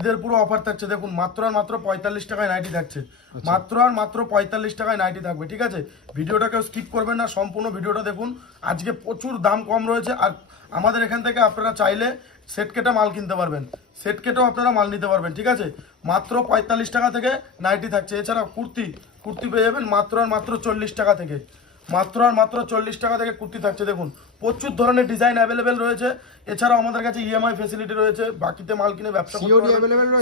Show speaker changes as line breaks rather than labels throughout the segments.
ঈদের পুরো অফার থাকছে। দেখুন মাত্র আর মাত্র পঁয়তাল্লিশ টাকায় নাইটি থাকছে। মাত্র আর মাত্র পঁয়তাল্লিশ টাকায় নাইটি থাকবে ঠিক আছে? ভিডিওটাকে স্কিপ করবেন না সম্পূর্ণ ভিডিওটা দেখুন। আজকে প্রচুর দাম কম রয়েছে আর আমাদের এখান থেকে আপনারা চাইলে সেট কেটে মাল কিনতে পারবেন। সেট কেটেও আপনারা মাল নিতে পারবেন ঠিক আছে? মাত্র পঁয়তাল্লিশ টাকা থেকে নাইটি থাকছে। এছাড়া কুর্তি কুর্তি পেয়ে যাবেন মাত্র আর মাত্র চল্লিশ টাকা থেকে। মাত্র আর মাত্র চল্লিশ টাকা থেকে কুর্তি থাকছে দেখুন। প্রচুর ধরনের ডিজাইন অ্যাভেলেবেল রয়েছে। এছাড়াও আমাদের কাছে ইএমআই ফেসিলিটি রয়েছে। বাকিতে মাল কিনে ব্যবসা?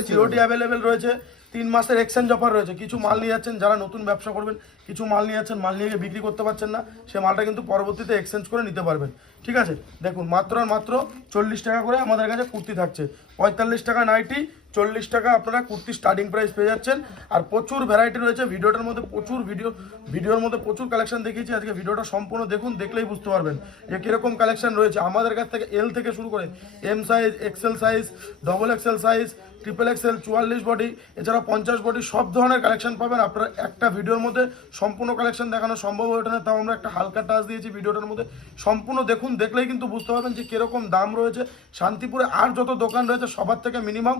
সিওটি অ্যাভেলেবেল রয়েছে? তিন মাসের এক্সচেঞ্জ অফার রয়েছে। কিছু মাল নিয়ে যাচ্ছেন যারা নতুন ব্যবসা করবেন কিছু মাল নিয়ে যাচ্ছেন মাল নিয়ে গিয়ে বিক্রি করতে পারছেন না সে মালটা কিন্তু পরবর্তীতে এক্সচেঞ্জ করে নিতে পারবেন। ঠিক আছে? দেখুন মাত্র মাত্র চল্লিশ টাকা করে আমাদের কাছে কুর্তি থাকছে। পঁয়তাল্লিশ টাকা নাইটি চল্লিশ টাকা আপনারা কুর্তি স্টার্টিং প্রাইস পেয়ে যাচ্ছেন। আর প্রচুর ভ্যারাইটি রয়েছে। ভিডিওটার মধ্যে প্রচুর ভিডিও ভিডিওর মধ্যে প্রচুর কালেকশন দেখিয়েছি। আজকে ভিডিওটা সম্পূর্ণ দেখুন, দেখলেই বুঝতে পারবেন যে কীরকম কালেকশন রয়েছে। আমাদের কাছ থেকে এল থেকে শুরু করে M size XL size double XL size triple XL চুয়াল্লিশ বডি এছাড়া পঞ্চাশ বডি সব ধরনের কালেকশন পাবেন। আপনারা একটা ভিডিওর মধ্যে সম্পূর্ণ কালেকশন দেখানো সম্ভব হয়ে ওঠে না। তাও আমরা একটা হালকা টাচ দিয়েছি ভিডিওটার মধ্যে। সম্পূর্ণ দেখুন, দেখলেই কিন্তু বুঝতে পারবেন যে কীরকম দাম রয়েছে। শান্তিপুরে আর যত দোকান রয়েছে, সবার থেকে মিনিমাম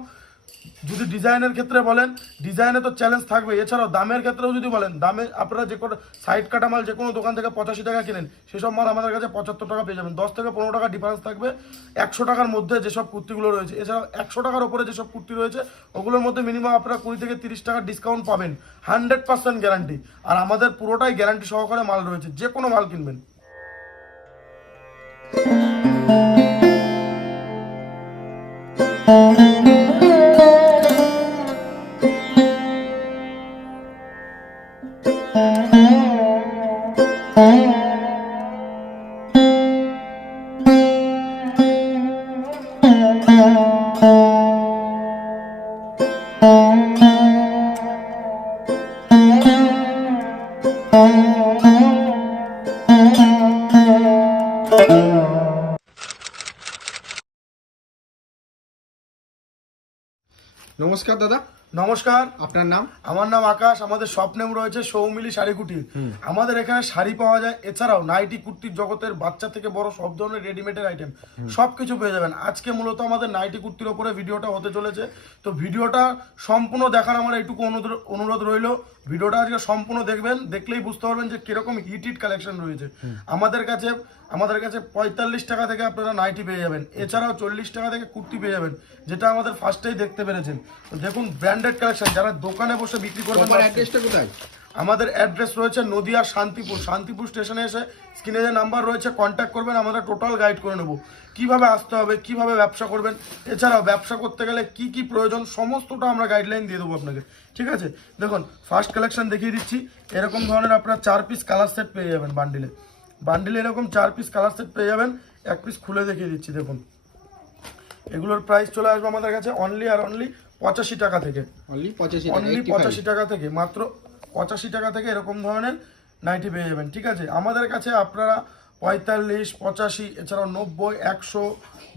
যদি ডিজাইনের ক্ষেত্রে বলেন, ডিজাইনে তো চ্যালেঞ্জ থাকবে। এছাড়াও দামের ক্ষেত্রেও যদি বলেন, দামে আপনারা যে কোনো সাইড কাটা মাল যে কোনো দোকান থেকে পঁচাশি টাকা কিনেন, সেসব মাল আমাদের কাছে পঁচাত্তর টাকা পেয়ে যাবেন। দশ থেকে পনেরো টাকা ডিফারেন্স থাকবে। একশো টাকার মধ্যে যেসব কুর্তিগুলো রয়েছে, এছাড়াও একশো টাকার ওপরে যেসব কুর্তি রয়েছে, ওগুলোর মধ্যে মিনিমাম আপনারা কুড়ি থেকে তিরিশ টাকার ডিসকাউন্ট পাবেন। হান্ড্রেড পার্সেন্ট গ্যারান্টি আর আমাদের পুরোটাই গ্যারান্টি সহকারে মাল রয়েছে, যে কোনো মাল কিনবেন।
নমস্কার দাদা।
নমস্কার।
আপনার নাম?
আমার নাম আকাশ আমাদের শপ নেম রয়েছে সৌমিলি শাড়ি কুটির আমাদের এখানে শাড়ি পাওয়া যায় এছাড়াও নাইটি কুর্তির জগতের বাচ্চা থেকে বড় সব ধরনের রেডিমেডের আইটেম সব কিছু পেয়ে যাবেন। আজকে মূলত আমাদের নাইটি কুর্তির ওপরে ভিডিওটা হতে চলেছে। তো ভিডিওটা সম্পূর্ণ দেখার আমার এইটুকু অনুরোধ- রইল। ভিডিওটা আজকে সম্পূর্ণ দেখবেন দেখলেই বুঝতে পারবেন যে কীরকম হিট হিট কালেকশন রয়েছে আমাদের কাছে আমাদের কাছে পঁয়তাল্লিশ টাকা থেকে আপনারা নাইটি পেয়ে যাবেন। এছাড়াও চল্লিশ টাকা থেকে কুর্তি পেয়ে যাবেন যেটা আমাদের ফার্স্টেই দেখতে পেরেছেন। তো দেখুন ব্র্যান্ডেড কালেকশন যারা দোকানে বসে বিক্রি করবেন
অ্যাড্রেসটা কোথায়?
আমাদের অ্যাড্রেস রয়েছে নদিয়া শান্তিপুর শান্তিপুর স্টেশনে এসে স্ক্রিনে যে নাম্বার রয়েছে কন্ট্যাক্ট করবেন আমরা টোটাল গাইড করে নেব। কীভাবে আসতে হবে কীভাবে ব্যবসা করবেন এছাড়াও ব্যবসা করতে গেলে কি কি প্রয়োজন সমস্তটা আমরা গাইডলাইন দিয়ে দেবো আপনাকে। ঠিক আছে? দেখুন ফার্স্ট কালেকশন দেখিয়ে দিচ্ছি। এরকম ধরনের আপনারা চার পিস কালার সেট পেয়ে যাবেন বান্ডিলে বান্ডিলে এরকম চার পিস কালার সেট পেয়ে যাবেন। এক পিস খুলে দেখিয়ে দিচ্ছি দেখুন। এগুলোর প্রাইস চলে আসবে আমাদের কাছে অনলি আর অনলি পঁচাশি টাকা থেকে।
অনলি পঁচাশি
অনলি পঁচাশি টাকা থেকে মাত্র পঁচাশি টাকা থেকে এরকম ধরনের নাইটি পেয়ে যাবেন ঠিক আছে? আমাদের কাছে আপনারা পঁয়তাল্লিশ পঁচাশি এছাড়াও নব্বই একশো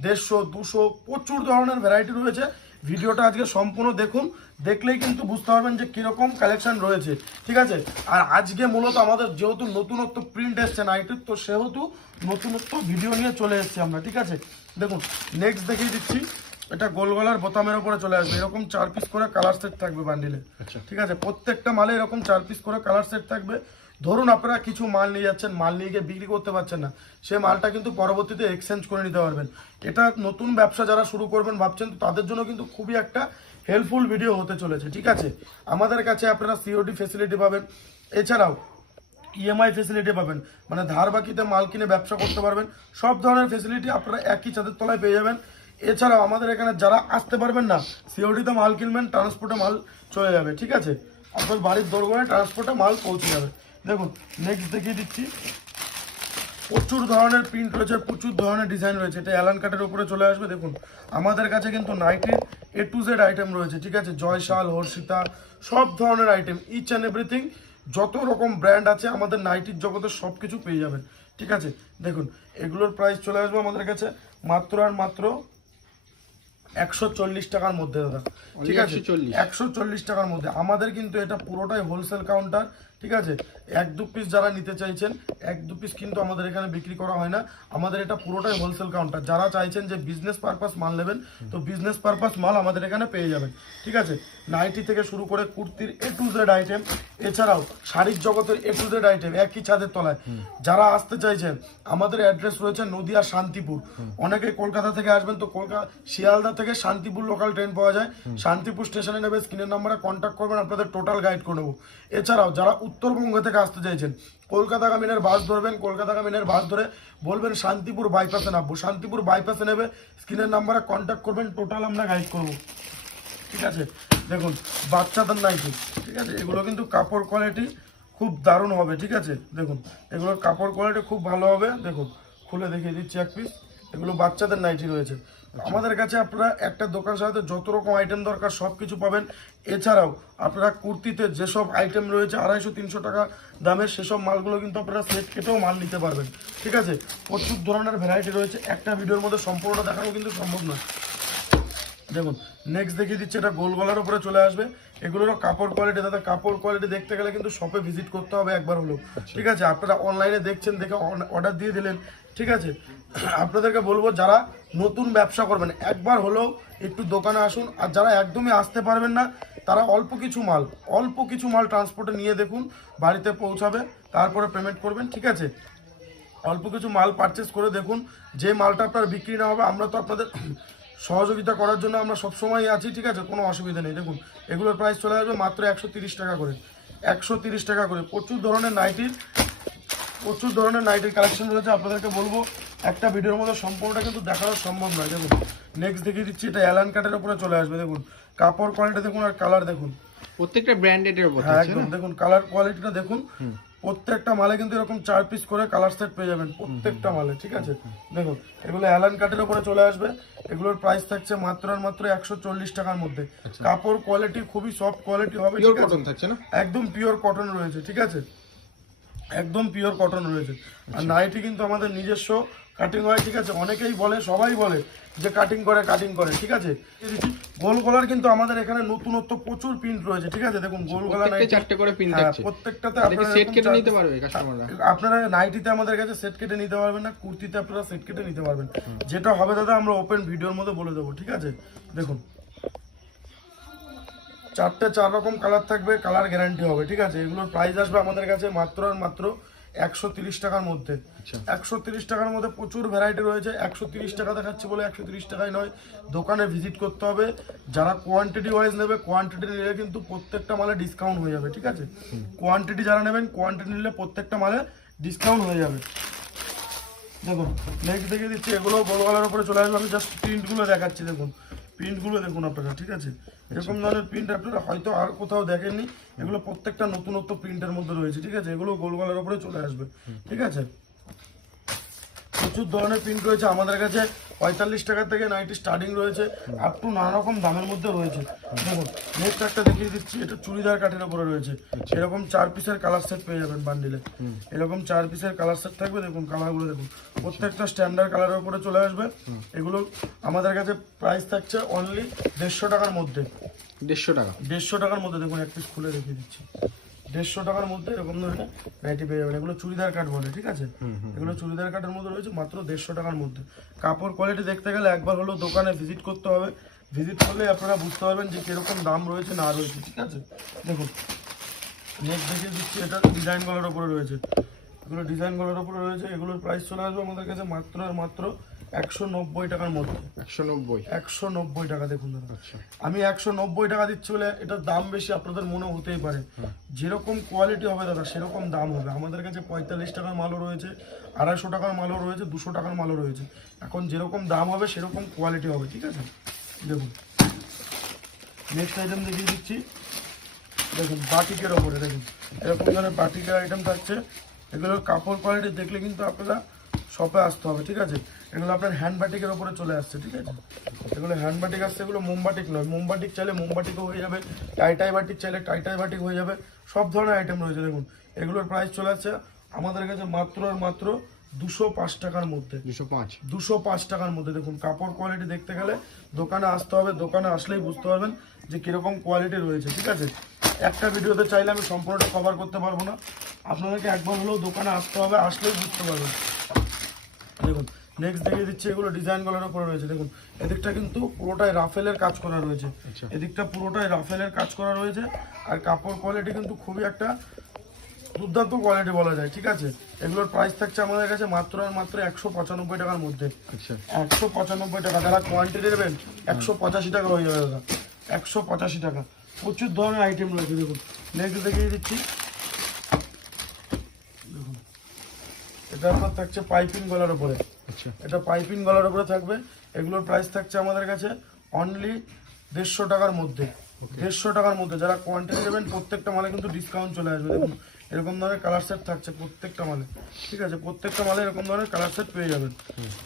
দেড়শো দুশো প্রচুর ধরনের ভ্যারাইটি রয়েছে। ভিডিওটা আজকে সম্পূর্ণ দেখুন দেখলেই কিন্তু বুঝতে পারবেন যে কীরকম কালেকশন রয়েছে ঠিক আছে? আর আজকে মূলত আমাদের যেহেতু নতুনত্ব প্রিন্ট এসছে নাইটির তো সেহেতু নতুনত্ব ভিডিও নিয়ে চলে এসেছি আমরা ঠিক আছে? দেখুন নেক্সট দেখিয়ে দিচ্ছি। এটা গোল গলার বোতামের উপরে চলে আসবে। এরকম চার পিস করে কালার সেট থাকবে বান্ডিলে
আচ্ছা।
ঠিক আছে? প্রত্যেকটা মালে এরকম চার পিস করে কালার সেট থাকবে। ধরুন আপনারা কিছু মাল নিয়ে যাচ্ছেন মাল নিয়ে গিয়ে বিক্রি করতে পারছেন না সে মালটা কিন্তু পরবর্তীতে এক্সচেঞ্জ করে নিতে পারবেন। এটা নতুন ব্যবসা যারা শুরু করবেন ভাবছেন তো তাদের জন্য কিন্তু খুবই একটা হেল্পফুল ভিডিও হতে চলেছে। ঠিক আছে? আমাদের কাছে আপনারা সিওডি ফেসিলিটি পাবেন। এছাড়াও ইএমআই ফেসিলিটি পাবেন। মানে ধার বাকিতে মাল কিনে ব্যবসা করতে পারবেন। সব ধরনের ফেসিলিটি আপনারা একই ছাদের তলায় পেয়ে যাবেন। এছাড়াও আমাদের এখানে যারা আসতে পারবেন না সিওডিতে মাল কিনবেন ট্রান্সপোর্টে মাল চলে যাবে, ঠিক আছে? আপনার বাড়ির দোরগোড়ায় ট্রান্সপোর্টে মাল পৌঁছে যাবে। দেখুন নেক্সট দেখিয়ে দিচ্ছি। প্রচুর ধরনের প্রিন্ট রয়েছে, প্রচুর ধরনের ডিজাইন রয়েছে। এটা অ্যালান কাটের উপরে চলে আসবে, দেখুন। আমাদের কাছে কিন্তু নাইটির এ টু জেড আইটেম রয়েছে, ঠিক আছে? জয়শাল, হর্ষিতা, সব ধরনের আইটেম ইচ অ্যান্ড এভরিথিং যত রকম ব্র্যান্ড আছে আমাদের নাইটির জগতে সব কিছু পেয়ে যাবেন, ঠিক আছে? দেখুন, এগুলোর প্রাইস চলে আসবে আমাদের কাছে মাত্র আর মাত্র একশো চল্লিশ টাকার মধ্যে দাদা। ঠিক আছে?
140
একশো চল্লিশ টাকার মধ্যে। আমাদের কিন্তু এটা পুরোটাই হোলসেল কাউন্টার ঠিক আছে? এক দু পিস যারা নিতে চাইছেন এক দু পিস কিন্তু আমাদের এখানে বিক্রি করা হয় না। আমাদের এটা পুরোটাই হোলসেল কাউন্টার যারা চাইছেন যে বিজনেস পারপাস মাল নেবেন তো বিজনেস পারপাস মাল আমাদের এখানে পেয়ে যাবেন। ঠিক আছে? নাইটি থেকে শুরু করে কুর্তির এ টু জেড আইটেম এছাড়াও শাড়ির জগতের এ টু জেড আইটেম একই ছাদের তলায়। যারা আসতে চাইছেন আমাদের অ্যাড্রেস রয়েছে নদিয়া শান্তিপুর। অনেকে কলকাতা থেকে আসবেন তো কলকাতা শিয়ালদা থেকে শান্তিপুর লোকাল ট্রেন পাওয়া যায়। শান্তিপুর স্টেশনে নেবে স্ক্রিনের নাম্বারে কন্ট্যাক্ট করবেন আপনাদের টোটাল গাইড করে নেব। এছাড়াও যারা উত্তরবঙ্গ থেকে আসতে চাইছেন। কলকাতা গামিনের বাস ধরবেন কলকাতা গামিনের বাস ধরে বলবেন শান্তিপুর বাইপাসে নামবো। শান্তিপুর বাইপাসে নেবে, স্ক্রিনের নাম্বারে কন্ট্যাক্ট করবেন টোটাল আমরা গাইড করব। ঠিক আছে? দেখুন, বাচ্চাদের নাইটি ঠিক আছে? এগুলো কিন্তু কাপড় কোয়ালিটি খুব দারুণ হবে, ঠিক আছে? দেখুন, এগুলোর কাপড় কোয়ালিটি খুব ভালো হবে। দেখুন, খুলে দেখিয়ে দিচ্ছি এক পিস এগুলো বাচ্চাদের নাইটি রয়েছে আমাদের কাছে আপনারা একটা দোকান সাথে যত রকম আইটেম দরকার সব কিছু পাবেন। এছাড়াও আপনারা কুর্তিতে যেসব আইটেম রয়েছে, আড়াইশো, তিনশো টাকা দামের সেসব মালগুলো কিন্তু আপনারা সেট কেটেও মাল নিতে পারবেন। ঠিক আছে? প্রচুর ধরনের ভ্যারাইটি রয়েছে। একটা ভিডিওর মধ্যে সম্পূর্ণ দেখানো কিন্তু সম্ভব নয়। দেখুন নেক্সট দেখিয়ে দিচ্ছে এটা গোল গলার উপরে চলে আসবে। এগুলোরও কাপড় কোয়ালিটি দাদা কাপড় কোয়ালিটি দেখতে গেলে কিন্তু শপে ভিজিট করতে হবে একবার হলো ঠিক আছে আপনারা অনলাইনে দেখছেন দেখে অর্ডার দিয়ে দিলেন। ঠিক আছে আপনাদেরকে বলব যারা নতুন ব্যবসা করবেন একবার হলেও একটু দোকানে আসুন। আর যারা একদমই আসতে পারবেন না তারা অল্প কিছু মাল অল্প কিছু মাল ট্রান্সপোর্টে নিয়ে দেখুন বাড়িতে পৌঁছাবে তারপরে পেমেন্ট করবেন ঠিক আছে? অল্প কিছু মাল পারচেস করে দেখুন যে মালটা আপনার বিক্রি না হবে আমরা তো আপনাদের সহযোগিতা করার জন্য আমরা সবসময় আছি ঠিক আছে? কোনো অসুবিধা নেই। দেখুন এগুলোর প্রাইস চলে আসবে মাত্র একশো তিরিশ টাকা করে। একশো তিরিশ টাকা করে। প্রচুর ধরনের নাইটির প্রচুর ধরনের নাইটির কালেকশন রয়েছে। আপনাদেরকে বলব একটা ভিডিওর মধ্যে সম্পূর্ণটা কিন্তু দেখানো সম্ভব নয়। দেখুন নেক্সট দেখিয়ে দিচ্ছি এটা অ্যালান কাটের উপরে চলে আসবে। দেখুন কাপড় কোয়ালিটি দেখুন আর কালার দেখুন।
প্রত্যেকটা ব্র্যান্ডেডের উপর
হ্যাঁ একদম। দেখুন কালার কোয়ালিটিটা দেখুন। প্রত্যেকটা মালে কিন্তু এরকম চার পিস করে কালার সেট পেয়ে যাবেন প্রত্যেকটা মালে ঠিক আছে? দেখুন এগুলো অ্যালান কাটের উপরে চলে আসবে। এগুলোর প্রাইস থাকছে মাত্র আর মাত্র একশো চল্লিশ টাকার মধ্যে। কাপড় কোয়ালিটি খুবই সফট কোয়ালিটি হবে একদম পিওর কটন রয়েছে ঠিক আছে? একদম পিওর কটন রয়েছে। আর নাইটি কিন্তু আমাদের নিজস্ব কাটিং হয় ঠিক আছে? অনেকেই বলে সবাই বলে যে কাটিং করে কাটিং করে ঠিক আছে? গোল গলার কিন্তু আমাদের এখানে নতুনত্ব প্রচুর প্রিন্ট রয়েছে ঠিক আছে? দেখুন গোল গলা
চারটে করে পিন
হ্যাঁ,
থাকছে
প্রত্যেকটাতে আপনারা
সেট কেটে নিতে পারবে কাস্টমাররা
আপনারা নাইটিতে আমাদের কাছে সেট কেটে নিতে পারবেন না কুর্তিতে আপনারা সেট কেটে নিতে পারবেন। যেটা হবে দাদা আমরা ওপেন ভিডিওর মধ্যে বলে দেবো ঠিক আছে? দেখুন। চারটে চার রকম কালার থাকবে কালার গ্যারান্টি হবে ঠিক আছে? এগুলোর প্রাইস আসবে আমাদের কাছে মাত্র আর মাত্র একশো তিরিশ টাকার মধ্যে।
আচ্ছা।
একশো তিরিশ টাকার মধ্যে প্রচুর ভ্যারাইটি রয়েছে। একশো তিরিশ টাকা দেখাচ্ছি বলে একশো তিরিশ টাকায় নয়। দোকানে ভিজিট করতে হবে। যারা কোয়ান্টিটি ওয়াইজ নেবে কোয়ান্টিটি নিলে কিন্তু প্রত্যেকটা মালে ডিসকাউন্ট হয়ে যাবে ঠিক আছে? কোয়ান্টিটি যারা নেবেন কোয়ান্টিটি নিলে প্রত্যেকটা মালে ডিসকাউন্ট হয়ে যাবে। দেখুন নেক্সট দেখে দিচ্ছি এগুলো গোলগালার উপরে চলে আসবে। আমি জাস্ট প্রিন্টগুলো দেখাচ্ছি দেখুন। প্রিন্টগুলো দেখুন আপনারা ঠিক আছে? এরকম ধরনের প্রিন্ট আপনারা হয়তো আর কোথাও দেখেননি। এগুলো প্রত্যেকটা নতুনত্ব প্রিন্টের মধ্যে রয়েছে ঠিক আছে? এগুলো গোল গলার উপরে চলে আসবে ঠিক আছে? প্রচুর ধরনের প্রিন্ট রয়েছে। আমাদের কাছে পঁয়তাল্লিশ টাকা থেকে নাইটি স্টার্টিং রয়েছে। আপ টু নানা রকম দামের মধ্যে রয়েছে। দেখুন নেক্সট একটা দেখিয়ে দিচ্ছি। এটা চুড়িদার কাঠের উপরে রয়েছে। এরকম চার পিসের কালার সেট পেয়ে যাবেন বান্ডিলে এরকম চার পিসের কালার সেট থাকবে। দেখুন কালারগুলো দেখুন। প্রত্যেকটা স্ট্যান্ডার্ড কালারের উপরে চলে আসবে। এগুলো আমাদের কাছে প্রাইস থাকছে অনলি দেড়শো টাকার মধ্যে।
দেড়শো টাকা।
দেড়শো টাকার মধ্যে দেখুন এক পিস খুলে দেখিয়ে দিচ্ছি। দেড়শো টাকার মধ্যে এরকম ধরনের নাইটি পেয়ে যাবেন। এগুলো চুড়িদার কাট বলে ঠিক আছে? এগুলো চুড়িদার কাটের মধ্যে রয়েছে মাত্র দেড়শো টাকার মধ্যে। কাপড় কোয়ালিটি দেখতে গেলে একবার হলো দোকানে ভিজিট করতে হবে। ভিজিট করলে আপনারা বুঝতে পারবেন যে কীরকম দাম রয়েছে না রয়েছে ঠিক আছে? দেখুন নেক্সট দেখিয়ে দিচ্ছি এটা ডিজাইন করার উপরে রয়েছে। এগুলো ডিজাইন গলার উপরে রয়েছে এগুলোর প্রাইস চলে আসবে আমাদের কাছে মাত্র আর মাত্র একশো নব্বই টাকার মধ্যে
একশো নব্বই?
একশো নব্বই টাকা দেখুন
আচ্ছা।
আমি একশো নব্বই টাকা দিচ্ছি বলে এটার দাম বেশি আপনাদের মনে হতেই পারে। যেরকম কোয়ালিটি হবে দাদা সেরকম দাম হবে। আমাদের কাছে পঁয়তাল্লিশ টাকার মালও রয়েছে আড়াইশো টাকার মালও রয়েছে দুশো টাকার মালও রয়েছে। এখন যেরকম দাম হবে সেরকম কোয়ালিটি হবে ঠিক আছে? দেখুন। নেক্সট আইটেম দেখিয়ে দিচ্ছি। দেখুন বাটিকের ওপরে দেখুন। এরকম ধরনের বাটিকের আইটেম থাকছে। এগুলোর কাপড় কোয়ালিটি দেখলে কিন্তু আপনারা শপে আসতে হবে ঠিক আছে? এগুলো আপনার হ্যান্ড বাটিকের ওপরে চলে আসছে ঠিক আছে? এগুলো হ্যান্ড বাটিক আসছে এগুলো মোমবাটিক নয়। মোমবাটিক চাইলে মোমবাটিকও হয়ে যাবে টাইটাই বাটিক চাইলে টাইটাই বাটিক হয়ে যাবে সব ধরনের আইটেম রয়েছে দেখুন। এগুলোর প্রাইস চলে আসছে আমাদের কাছে মাত্র আর মাত্র দুশো পাঁচ টাকার মধ্যে।
দুশো পাঁচ।
দুশো পাঁচ টাকার মধ্যে দেখুন কাপড় কোয়ালিটি দেখতে গেলে দোকানে আসতে হবে দোকানে আসলেই বুঝতে পারবেন যে কীরকম কোয়ালিটি রয়েছে ঠিক আছে? একটা ভিডিওতে চাইলে আমি সম্পূর্ণটা কভার করতে পারব না। আপনাদেরকে একবার হলেও দোকানে আসতে হবে আসলেই বুঝতে পারবেন। দেখুন নেক্সট দেখিয়ে দিচ্ছি এগুলো ডিজাইন করার উপরে রয়েছে। দেখুন এদিকটা কিন্তু পুরোটাই রাফেলের কাজ করা রয়েছে।
আচ্ছা।
এদিকটা পুরোটাই রাফেলের কাজ করা রয়েছে। আর কাপড় কোয়ালিটি কিন্তু খুবই একটা দুর্দান্ত কোয়ালিটি বলা যায় ঠিক আছে? এগুলোর প্রাইস থাকছে আমাদের কাছে মাত্র আর মাত্র একশো পঁচানব্বই টাকার মধ্যে।
আচ্ছা।
একশো পঁচানব্বই টাকা যারা কোয়ান্টিটি নেবেন একশো পঁচাশি টাকা হয়ে যাবে দাদা। একশো পঁচাশি টাকা। প্রচুর ধরনের আইটেম রয়েছে দেখুন। নেক্সট দেখিয়ে দিচ্ছি। দেখুন এটা আপনার থাকছে পাইপিং গলার উপরে।
আচ্ছা।
এটা পাইপিং গলার উপরে থাকবে। এগুলোর প্রাইস থাকছে আমাদের কাছে অনলি দেড়শো টাকার মধ্যে। দেড়শো টাকার মধ্যে। যারা কোয়ান্টিটি নেবেন প্রত্যেকটা মালে কিন্তু ডিসকাউন্ট চলে আসবে। দেখুন এরকম ধরনের কালার সেট থাকছে প্রত্যেকটা মালে। ঠিক আছে? প্রত্যেকটা মালে এরকম ধরনের কালার সেট পেয়ে যাবেন।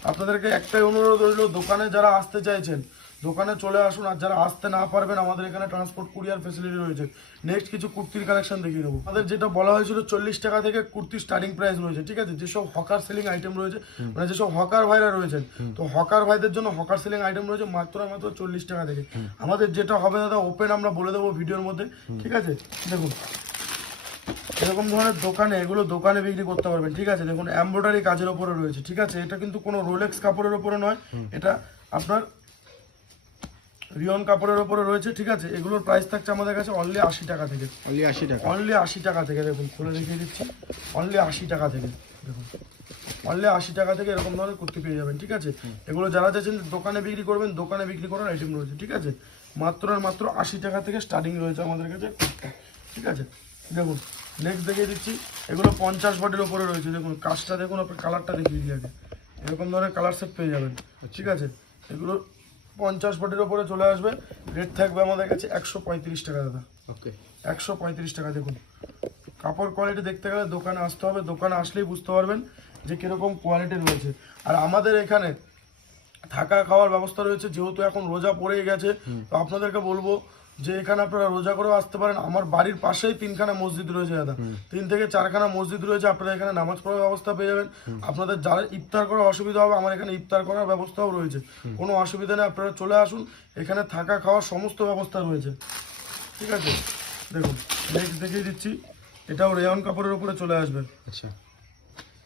আপনাদেরকে একটাই অনুরোধ রইল দোকানে যারা আসতে চাইছেন দোকানে চলে আসুন আর যারা আসতে না পারবেন আমাদের এখানে ট্রান্সপোর্ট কুরিয়ার ফেসিলিটি রয়েছে। নেক্সট কিছু কুর্তির কালেকশন দেখিয়ে দেবো। আমাদের যেটা বলা হয়েছিল চল্লিশ টাকা থেকে কুর্তির স্টার্টিং প্রাইস রয়েছে ঠিক আছে? যেসব হকার সেলিং আইটেম রয়েছে মানে যেসব হকার ভাইরা রয়েছেন তো হকার ভাইদের জন্য হকার সেলিং আইটেম রয়েছে মাত্র মাত্র চল্লিশ টাকা থেকে। আমাদের যেটা হবে দাদা ওপেন আমরা বলে দেবো ভিডিওর মধ্যে ঠিক আছে? দেখুন এরকম ধরনের দোকানে এগুলো দোকানে বিক্রি করতে পারবেন ঠিক আছে? দেখুন এমব্রয়ডারি কাজের ওপরে রয়েছে ঠিক আছে? এটা কিন্তু কোনো রোলেক্স কাপড়ের ওপরে নয় এটা আপনার রিয়ন কাপড়ের ওপরে রয়েছে ঠিক আছে? এগুলোর প্রাইস থাকছে আমাদের কাছে অনলি আশি টাকা থেকে।
অনলি আশি টাকা।
অনলি আশি টাকা থেকে দেখুন খুলে দেখিয়ে দিচ্ছি। অনলি আশি টাকা থেকে দেখুন। অনলি আশি টাকা থেকে এরকম ধরনের কুর্তি পেয়ে যাবেন ঠিক আছে? এগুলো যারা চাইছেন দোকানে বিক্রি করবেন দোকানে বিক্রি করার আইটেম রয়েছে ঠিক আছে? মাত্র আর মাত্র আশি টাকা থেকে স্টার্টিং রয়েছে আমাদের কাছে ঠিক আছে? দেখুন নেক্সট দেখিয়ে দিচ্ছি এগুলো পঞ্চাশ বডির ওপরে রয়েছে দেখুন কাজটা দেখুন আপনার কালারটা দেখিয়ে দিই আগে। এরকম ধরনের কালার সেট পেয়ে যাবেন ঠিক আছে? এগুলো পঞ্চাশ ফুটের উপরে চলে আসবে। রেট থাকবে আমাদের কাছে একশো পঁয়ত্রিশ টাকা দাদা।
ওকে
একশো পঁয়ত্রিশ টাকা দেখুন। কাপড় কোয়ালিটি দেখতে গেলে দোকানে আসতে হবে দোকানে আসলেই বুঝতে পারবেন যে কীরকম কোয়ালিটি রয়েছে। আর আমাদের এখানে থাকা খাওয়ার ব্যবস্থা রয়েছে যেহেতু এখন রোজা পড়ে গেছে তো আপনাদেরকে বলব যে এখানে আপনারা রোজা করেও আসতে পারেন। আমার বাড়ির পাশেই তিনখানা মসজিদ রয়েছে দাদা। তিন থেকে চারখানা মসজিদ রয়েছে আপনারা এখানে নামাজ পড়ার ব্যবস্থা পেয়ে যাবেন। আপনাদের যারা ইফতার করার অসুবিধা হবে আমার এখানে ইফতার করার ব্যবস্থাও রয়েছে। কোনো অসুবিধা নেই আপনারা চলে আসুন। এখানে থাকা খাওয়ার সমস্ত ব্যবস্থা রয়েছে। ঠিক আছে? দেখুন নেক্সট দেখিয়ে দিচ্ছি। এটাও রেয়ন কাপড়ের উপরে চলে আসবে।
আচ্ছা।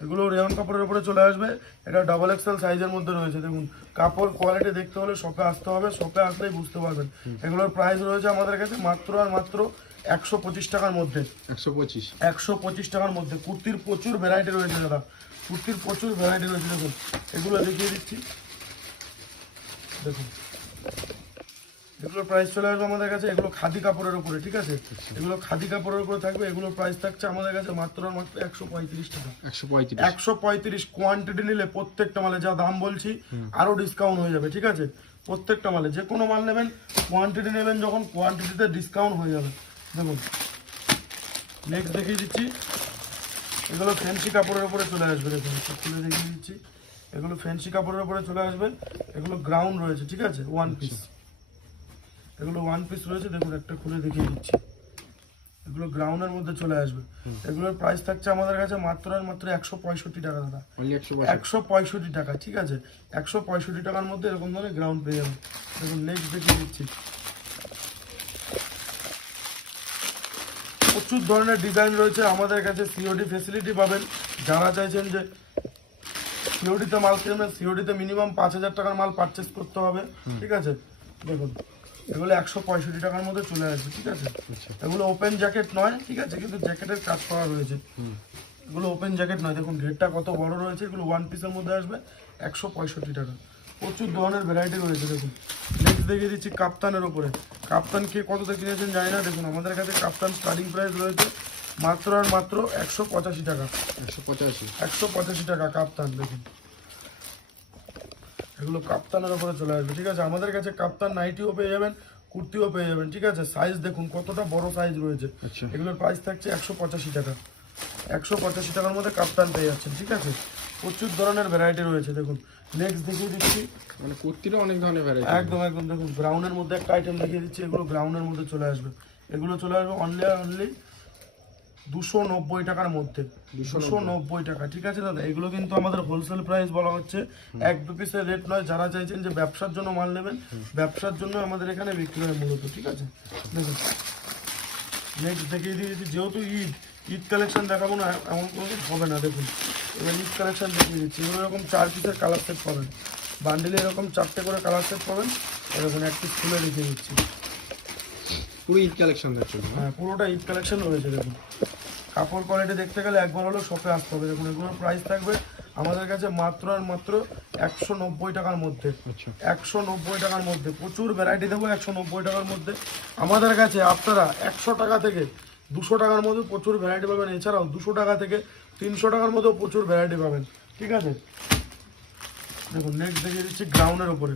এগুলো রেয়ন কাপড়ের উপরে চলে আসবে। এটা ডাবল এক্সেল সাইজের মধ্যে রয়েছে। দেখুন কাপড় কোয়ালিটি দেখতে হলে শপে আসতে হবে। শপে আসলেই বুঝতে পারবেন। এগুলোর প্রাইস রয়েছে আমাদের কাছে মাত্র আর মাত্র একশো পঁচিশ টাকার মধ্যে।
একশো পঁচিশ।
একশো পঁচিশ টাকার মধ্যে। কুর্তির প্রচুর ভ্যারাইটি রয়েছে দাদা। কুর্তির প্রচুর ভ্যারাইটি রয়েছে। দেখুন এগুলো দেখিয়ে দিচ্ছি। দেখুন এগুলোর প্রাইস চলে আসবে আমাদের কাছে এগুলো খাদি কাপড়ের উপরে ঠিক আছে? এগুলো খাদি কাপড়ের উপরে থাকবে এগুলোর প্রাইস থাকছে আমাদের কাছে মাত্র মাত্র একশো পঁয়ত্রিশ টাকা।
একশো পঁয়ত্রিশ।
একশো পঁয়ত্রিশ কোয়ান্টিটি নিলে প্রত্যেকটা মালে যা দাম বলছি আরও ডিসকাউন্ট হয়ে যাবে ঠিক আছে? প্রত্যেকটা মালে যে কোনো মাল নেবেন কোয়ান্টিটি নেবেন যখন কোয়ান্টিটিতে ডিসকাউন্ট হয়ে যাবে। দেখুন। নেক্সট দেখিয়ে দিচ্ছি। এগুলো ফ্যান্সি কাপড়ের উপরে চলে আসবে দেখুন খুলে দেখিয়ে দিচ্ছি। এগুলো ফ্যান্সি কাপড়ের উপরে চলে আসবে এগুলো গ্রাউন্ড রয়েছে ঠিক আছে? ওয়ান পিস এগুলো ওয়ান পিস রয়েছে দেখুন একটা খুলে দেখিয়ে দিচ্ছি। এগুলো গ্রাউন্ডের মধ্যে চলে আসবে। এগুলোর প্রাইস থাকছে আমাদের কাছে মাত্র আর মাত্র একশো পঁয়ষট্টি টাকা দাদা।
একশো পঁয়ষট্টি।
টাকা ঠিক আছে? একশো পঁয়ষট্টি টাকার মধ্যে এরকম ধরনের গ্রাউন্ড পেয়ে যাবেন। দেখুন নেক্সট দেখিয়ে দিচ্ছি। প্রচুর ধরনের ডিজাইন রয়েছে আমাদের কাছে। সিওডি ফেসিলিটি পাবেন। যারা চাইছেন যে সিওডিতে মাল কিনবেন সিওডিতে মিনিমাম পাঁচ হাজার টাকার মাল পারচেস করতে হবে। ঠিক আছে? দেখুন। এগুলো একশো পঁয়ষট্টি টাকার মধ্যে চলে আসবে ঠিক আছে?
আচ্ছা।
এগুলো ওপেন জ্যাকেট নয় ঠিক আছে? কিন্তু জ্যাকেটের কাজ করা রয়েছে। এগুলো ওপেন জ্যাকেট নয়। দেখুন ঘেরটা কত বড় রয়েছে এগুলো ওয়ান পিসের মধ্যে আসবে একশো পঁয়ষট্টি টাকা। প্রচুর ধরনের ভ্যারাইটি রয়েছে দেখুন। নেক্সট দেখিয়ে দিচ্ছি কাপ্তানের ওপরে। কাপ্তান কে কততে কিনেছেন জানি না দেখুন আমাদের কাছে কাপ্তান স্টার্টিং প্রাইস রয়েছে মাত্র আর মাত্র একশো পঁচাশি টাকা।
একশো পঁচাশি।
একশো পঁচাশি টাকা কাপ্তান দেখুন। এগুলো কাপ্তানের ওপরে চলে আসবে ঠিক আছে? আমাদের কাছে কাপ্তান নাইটিও পেয়ে যাবেন কুর্তিও পেয়ে যাবেন ঠিক আছে? সাইজ দেখুন কতটা বড় সাইজ রয়েছে।
আচ্ছা।
এগুলোর প্রাইস থাকছে একশো পঁচাশি টাকা। একশো পঁচাশি টাকার মধ্যে কাপ্তান পেয়ে যাচ্ছেন ঠিক আছে? প্রচুর ধরনের ভ্যারাইটি রয়েছে দেখুন। নেক্সট দেখিয়ে দিচ্ছি।
মানে কুর্তিরও অনেক ধরনের ভ্যারাইটি
একদম একদম দেখুন ব্রাউনের মধ্যে একটা আইটেম দেখিয়ে দিচ্ছি এগুলো ব্রাউনের মধ্যে চলে আসবে। এগুলো চলে আসবে অনলি অনলি দুশো নব্বই টাকার মধ্যে।
290
দুশো নব্বই টাকা ঠিক আছে দাদা? এগুলো কিন্তু আমাদের হোলসেল প্রাইস বলা হচ্ছে। এক দু পিসের রেট নয় যারা চাইছেন যে ব্যবসার জন্য মাল নেবেন ব্যবসার জন্য আমাদের এখানে বিক্রি হয় মূলত ঠিক আছে? দেখুন। নেক্সট দেখিয়ে দিয়েছি যেহেতু ঈদ ঈদ কালেকশন দেখাবো না এমন কোনো হবে না দেখুন। এবার ঈদ কালেকশন দেখিয়ে দিচ্ছি। এগুলো এরকম চার পিসের কালার সেট পাবেন। বান্ডিলে এরকম চারটে করে কালার সেট পাবেন। এরকম এক পিস খুলে রেখে দিচ্ছি।
পুরো ঈদ কালেকশন
হ্যাঁ পুরোটা ঈদ কালেকশন রয়েছে দেখুন। কাপড় কোয়ালিটি দেখতে গেলে একবার হলো শপে আসতে হবে। দেখুন এগুলোর প্রাইস থাকবে আমাদের কাছে মাত্র আর মাত্র একশো নব্বই টাকার মধ্যে।
আচ্ছা।
একশো নব্বই টাকার মধ্যে। প্রচুর ভ্যারাইটি দেবো একশো নব্বই টাকার মধ্যে। আমাদের কাছে আপনারা একশো টাকা থেকে দুশো টাকার মধ্যে প্রচুর ভ্যারাইটি পাবেন। এছাড়াও দুশো টাকা থেকে তিনশো টাকার মধ্যেও প্রচুর ভ্যারাইটি পাবেন। ঠিক আছে? দেখুন নেক্সট দেখিয়ে দিচ্ছি গ্রাউন্ডের ওপরে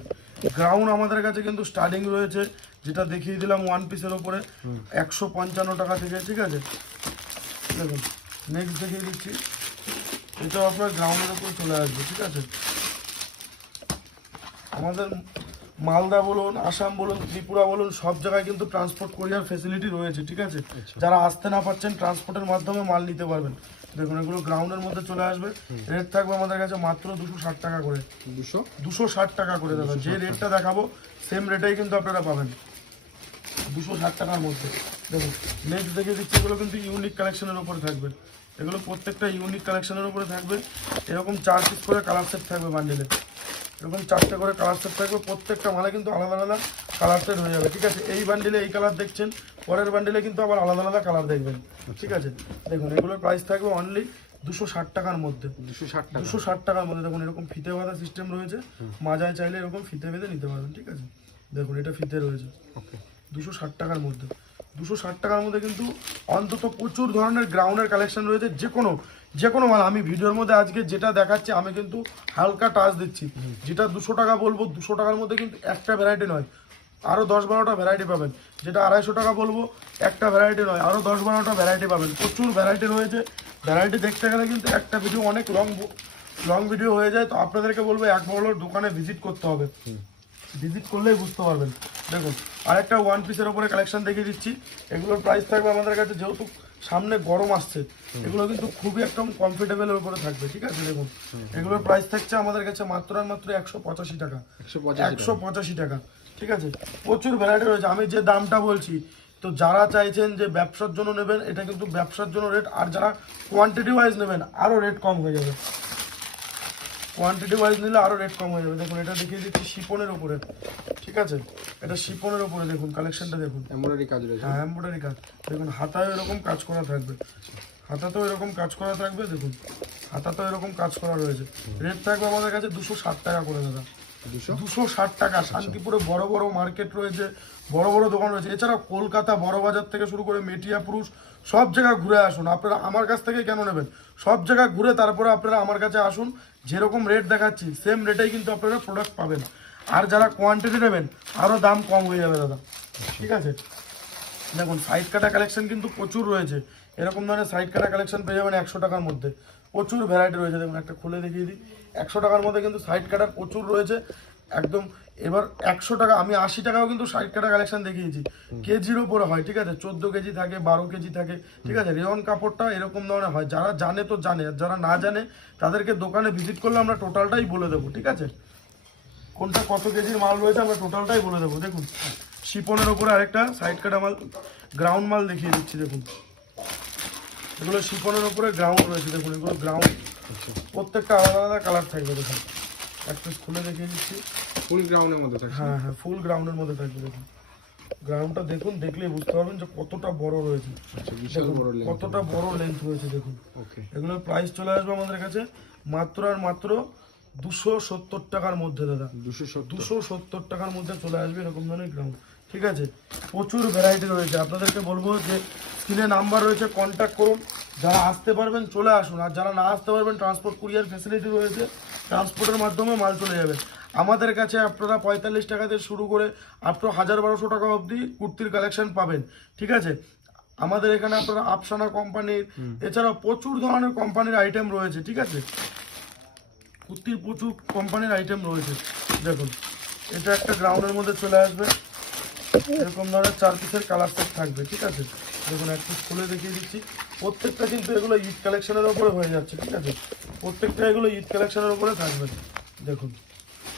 গ্রাউন্ড আমাদের কাছে কিন্তু স্টার্টিং রয়েছে। যেটা দেখিয়ে দিলাম ওয়ান পিসের ওপরে একশো পঞ্চান্ন টাকা থেকে ঠিক আছে? দেখুন নেক্সট দেখিয়ে দিচ্ছি। এটাও আপনার গ্রাউন্ডের ওপরে চলে আসবে ঠিক আছে? আমাদের মালদা বলুন আসাম বলুন ত্রিপুরা বলুন সব জায়গায় কিন্তু ট্রান্সপোর্ট কোরিয়ার ফেসিলিটি রয়েছে ঠিক আছে? যারা আসতে না পারছেন ট্রান্সপোর্টের মাধ্যমে মাল নিতে পারবেন। দেখুন এগুলো গ্রাউন্ডের মধ্যে চলে আসবে। রেট থাকবে আমাদের কাছে মাত্র দুশো ষাট টাকা করে।
দুশো?
দুশো ষাট টাকা করে দাদা যে রেটটা দেখাবো সেম রেটেই কিন্তু আপনারা পাবেন। দুশো ষাট টাকার মধ্যে। দেখুন নেক্সট দেখে দিচ্ছি এগুলো কিন্তু ইউনিক কালেকশনের উপরে থাকবে। এগুলো প্রত্যেকটা ইউনিক কালেকশনের উপরে থাকবে। এরকম চার পিস করে কালার সেট থাকবে বান্ডেলে এরকম চারটে করে কালার সেট থাকবে। প্রত্যেকটা মালে কিন্তু আলাদা আলাদা কালার সেট হয়ে যাবে ঠিক আছে? এই বান্ডিলে এই কালার দেখছেন পরের বান্ডিলে কিন্তু আবার আলাদা আলাদা কালার দেখবেন ঠিক আছে? দেখুন এগুলোর প্রাইস থাকবে অনলি দুশো ষাট টাকার মধ্যে।
দুশো ষাট টাকা।
দুশো ষাট টাকার মধ্যে। দেখুন এরকম ফিতে বাঁধা সিস্টেম রয়েছে। মাজায় চাইলে এরকম ফিতে বেঁধে নিতে পারবেন ঠিক আছে? দেখুন এটা ফিতে রয়েছে।
ওকে
দুশো ষাট টাকার মধ্যে। দুশো ষাট টাকার মধ্যে কিন্তু অন্তত প্রচুর ধরনের গ্রাউন্ডের কালেকশন রয়েছে। যে কোনো যে কোনো মাল। আমি ভিডিওর মধ্যে আজকে যেটা দেখাচ্ছি, আমি কিন্তু হালকা টাচ দিচ্ছি। যেটা দুশো টাকা বলব, দুশো টাকার মধ্যে কিন্তু একটা ভ্যারাইটি নয়। আরও দশ বারোটা ভ্যারাইটি পাবেন। যেটা আড়াইশো টাকা বলব, একটা ভ্যারাইটি নয়। আরও দশ বারোটা ভ্যারাইটি পাবেন। প্রচুর ভ্যারাইটি রয়েছে। ভ্যারাইটি দেখতে গেলে কিন্তু একটা ভিডিও অনেক লং লং ভিডিও হয়ে যায়। তো আপনাদেরকে বলব, এক বড় দোকানে ভিজিট করতে হবে। ভিজিট করলেই বুঝতে পারবেন। দেখুন আরেকটা ওয়ান পিসের ওপরে কালেকশন দেখিয়ে দিচ্ছি। এগুলোর প্রাইস থাকবে আমাদের কাছে যেহেতু সামনে গরম আসছে এগুলো কিন্তু খুবই একদম কমফোর্টেবলের উপরে থাকবে ঠিক আছে? দেখুন এগুলোর প্রাইস থাকছে আমাদের কাছে মাত্র আর মাত্র একশো পঁচাশি টাকা।
একশো পঁচাশি
একশো পঁচাশি টাকা ঠিক আছে? প্রচুর ভ্যারাইটি রয়েছে। আমি যে দামটা বলছি তো যারা চাইছেন যে ব্যবসার জন্য নেবেন এটা কিন্তু ব্যবসার জন্য রেট আর যারা কোয়ান্টিটি ওয়াইজ নেবেন আরও রেট কম হয়ে যাবে। কোয়ান্টিটি ওয়াইজ নিলে আরও রেট কম হয়ে যাবে। দেখুন এটা দেখিয়ে দিচ্ছি শিপনের উপরে। ঠিক আছে? এটা শিপনের উপরে দেখুন কালেকশনটা দেখুন।
এমব্রয়ডারি কাজ রয়েছে।
হ্যাঁ এমব্রয়ডারি কাজ। দেখুন হাতায় এরকম কাজ করা থাকবে। হাতাতেও এরকম কাজ করা থাকবে দেখুন। হাতাতেও এরকম কাজ করা রয়েছে। রেট থাকবে আমাদের কাছে দুশো ষাট টাকা করে দাদা।
দুশো?
ষাট টাকা। শান্তিপুরে বড় বড় মার্কেট রয়েছে বড় বড় দোকান রয়েছে। এছাড়াও কলকাতা বড় বাজার থেকে শুরু করে মেটিয়া পুরুষ সব জায়গায় ঘুরে আসুন। আপনারা আমার কাছ থেকে কেন নেবেন? সব জায়গায় ঘুরে তারপরে আপনারা আমার কাছে আসুন। যেরকম রেট দেখাচ্ছি সেম রেটেই কিন্তু আপনারা প্রোডাক্ট পাবেন। আর যারা কোয়ান্টিটি নেবেন আরও দাম কম হয়ে যাবে দাদা। ঠিক আছে? দেখুন সাইড কাটা কালেকশন কিন্তু প্রচুর রয়েছে। এরকম ধরনের সাইড কাটা কালেকশন পেয়ে যাবেন একশো টাকার মধ্যে। প্রচুর ভ্যারাইটি রয়েছে। দেখুন, একটা খুলে দেখিয়ে দিই। একশো টাকার মধ্যে কিন্তু সাইড কাটার প্রচুর রয়েছে। একদম, এবার একশো টাকা, আমি আশি টাকাও কিন্তু সাইড কাটা কালেকশন দেখিয়েছি। কেজির উপরে হয়, ঠিক আছে? চোদ্দ কেজি থাকে, বারো কেজি থাকে, ঠিক আছে? রেয়ন কাপড়টা এরকম ধরনের হয়। যারা জানে তো জানে, আর যারা না জানে, তাদেরকে দোকানে ভিজিট করলে আমরা টোটালটাই বলে দেবো, ঠিক আছে? কোনটা কত কেজির মাল রয়েছে আমরা টোটালটাই বলে দেবো। দেখুন, শিপনের ওপরে আরেকটা সাইড কাটা মাল গ্রাউন্ড মাল দেখিয়ে দিচ্ছি, দেখুন। এগুলো শিফনের ওপরে গ্রাউন্ড রয়েছে দেখুন এগুলো গ্রাউন্ড প্রত্যেকটা আলাদা আলাদা কালার থাকবে দেখুন। একটা খুলে দেখিয়ে দিচ্ছি।
ফুল গ্রাউন্ডের মধ্যে থাকছে।
হ্যাঁ হ্যাঁ ফুল গ্রাউন্ডের মধ্যে থাকবে দেখুন। গ্রাউন্ডটা দেখুন দেখলেই বুঝতে পারবেন যে কতটা বড় রয়েছে।
আচ্ছা বিশাল বড়
কতটা বড় লেন্থ রয়েছে দেখুন।
ওকে
এগুলোর প্রাইস চলে আসবে আমাদের কাছে মাত্র আর মাত্র দুশো সত্তর টাকার মধ্যে দাদা।
দুশো
দুশো সত্তর টাকার মধ্যে চলে আসবে এরকম ধরনের গ্রাউন্ড ঠিক আছে? প্রচুর ভ্যারাইটি রয়েছে। আপনাদেরকে বলব যে স্ক্রিনে নাম্বার রয়েছে কন্ট্যাক্ট করুন। যারা আসতে পারবেন চলে আসুন। আর যারা না আসতে পারবেন ট্রান্সপোর্ট কুরিয়ার ফেসিলিটি রয়েছে ট্রান্সপোর্টের মাধ্যমে মাল চলে যাবে। আমাদের কাছে আপনারা পঁয়তাল্লিশ টাকা থেকে শুরু করে আপ টু হাজার বারোশো টাকা অবধি কুর্তির কালেকশন পাবেন। ঠিক আছে? আমাদের এখানে আপনারা আফসানা কোম্পানির এছাড়াও প্রচুর ধরনের কোম্পানির আইটেম রয়েছে ঠিক আছে? কুর্তির প্রচুর কোম্পানির আইটেম রয়েছে। দেখুন এটা একটা গ্রাউন্ডের মধ্যে চলে আসবে। এরকম ধরনের চার পিসের কালার সেট থাকবে, ঠিক আছে? দেখুন এক পিস খুলে দেখিয়ে দিচ্ছি। প্রত্যেকটা কিন্তু এগুলো ঈদ কালেকশনের ওপরে হয়ে যাচ্ছে, ঠিক আছে? প্রত্যেকটা এগুলো ঈদ কালেকশনের ওপরে থাকবে। দেখুন,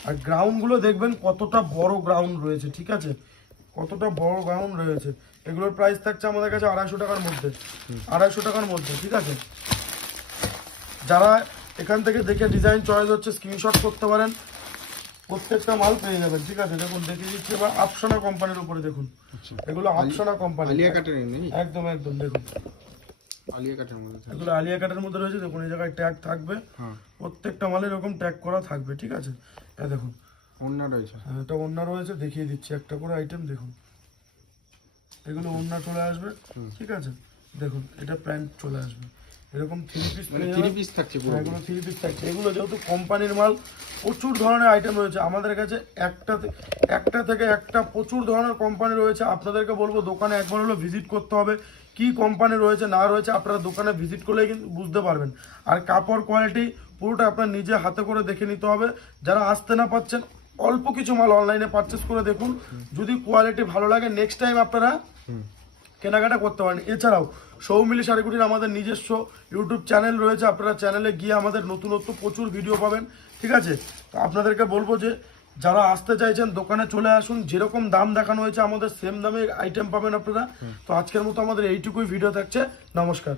আর গ্রাউন্ডগুলো দেখবেন কতটা বড় গ্রাউন্ড রয়েছে, ঠিক আছে? কতটা বড় গ্রাউন্ড রয়েছে। এগুলোর প্রাইস থাকছে আমাদের কাছে আড়াইশো টাকার মধ্যে, আড়াইশো টাকার মধ্যে, ঠিক আছে? যারা এখান থেকে দেখে ডিজাইন চয়েস হচ্ছে স্ক্রিনশট করতে পারেন। প্রত্যেকটা মাল পেয়ে যাবেন ঠিক আছে? দেখুন দেখে দিচ্ছি এবার আফসানা কোম্পানির উপরে দেখুন।
আচ্ছা।
এগুলো আফসানা কোম্পানি
আলিয়া কাটের
একদম একদম দেখুন।
আলিয়া কাটের মধ্যে
এগুলো আলিয়া কাটের মধ্যে রয়েছে দেখুন এই জায়গায় ট্যাগ থাকবে।
হ্যাঁ।
প্রত্যেকটা মালে এরকম ট্যাগ করা থাকবে ঠিক আছে? এটা দেখুন।
অন্য রয়েছে।
হ্যাঁ, এটা অন্য রয়েছে দেখিয়ে দিচ্ছি একটা করে আইটেম দেখুন। এগুলো অন্য চলে আসবে ঠিক আছে? দেখুন এটা প্যান্ট চলে আসবে। এরকম থ্রি পিস
মানে থ্রি পিস থাকছে পুরো
এগুলো। থ্রি পিস থাকছে। এগুলো যেহেতু কোম্পানির মাল প্রচুর ধরনের আইটেম রয়েছে। আমাদের কাছে একটা একটা থেকে একটা প্রচুর ধরনের কোম্পানি রয়েছে। আপনাদেরকে বলব দোকানে একবার হলো ভিজিট করতে হবে। কি কোম্পানি রয়েছে না রয়েছে আপনারা দোকানে ভিজিট করলেই কিন্তু বুঝতে পারবেন। আর কাপড় কোয়ালিটি পুরোটা আপনার নিজে হাতে করে দেখে নিতে হবে। যারা আসতে না পাচ্ছেন অল্প কিছু মাল অনলাইনে পারচেস করে দেখুন। যদি কোয়ালিটি ভালো লাগে নেক্সট টাইম আপনারা কেনাকাটা করতে পারেন। এছাড়াও সৌমিলি শাড়িগুটির আমাদের নিজস্ব ইউটিউব চ্যানেল রয়েছে। আপনারা চ্যানেলে গিয়ে আমাদের নতুনত্ব প্রচুর ভিডিও পাবেন। ঠিক আছে? তো আপনাদেরকে বলব যে, যারা আসতে চাইছেন, দোকানে চলে আসুন। যেরকম দাম দেখানো হয়েছে, আমাদের সেম দামে আইটেম পাবেন আপনারা। তো আজকের মতো আমাদের এইটুকুই ভিডিও থাকছে। নমস্কার।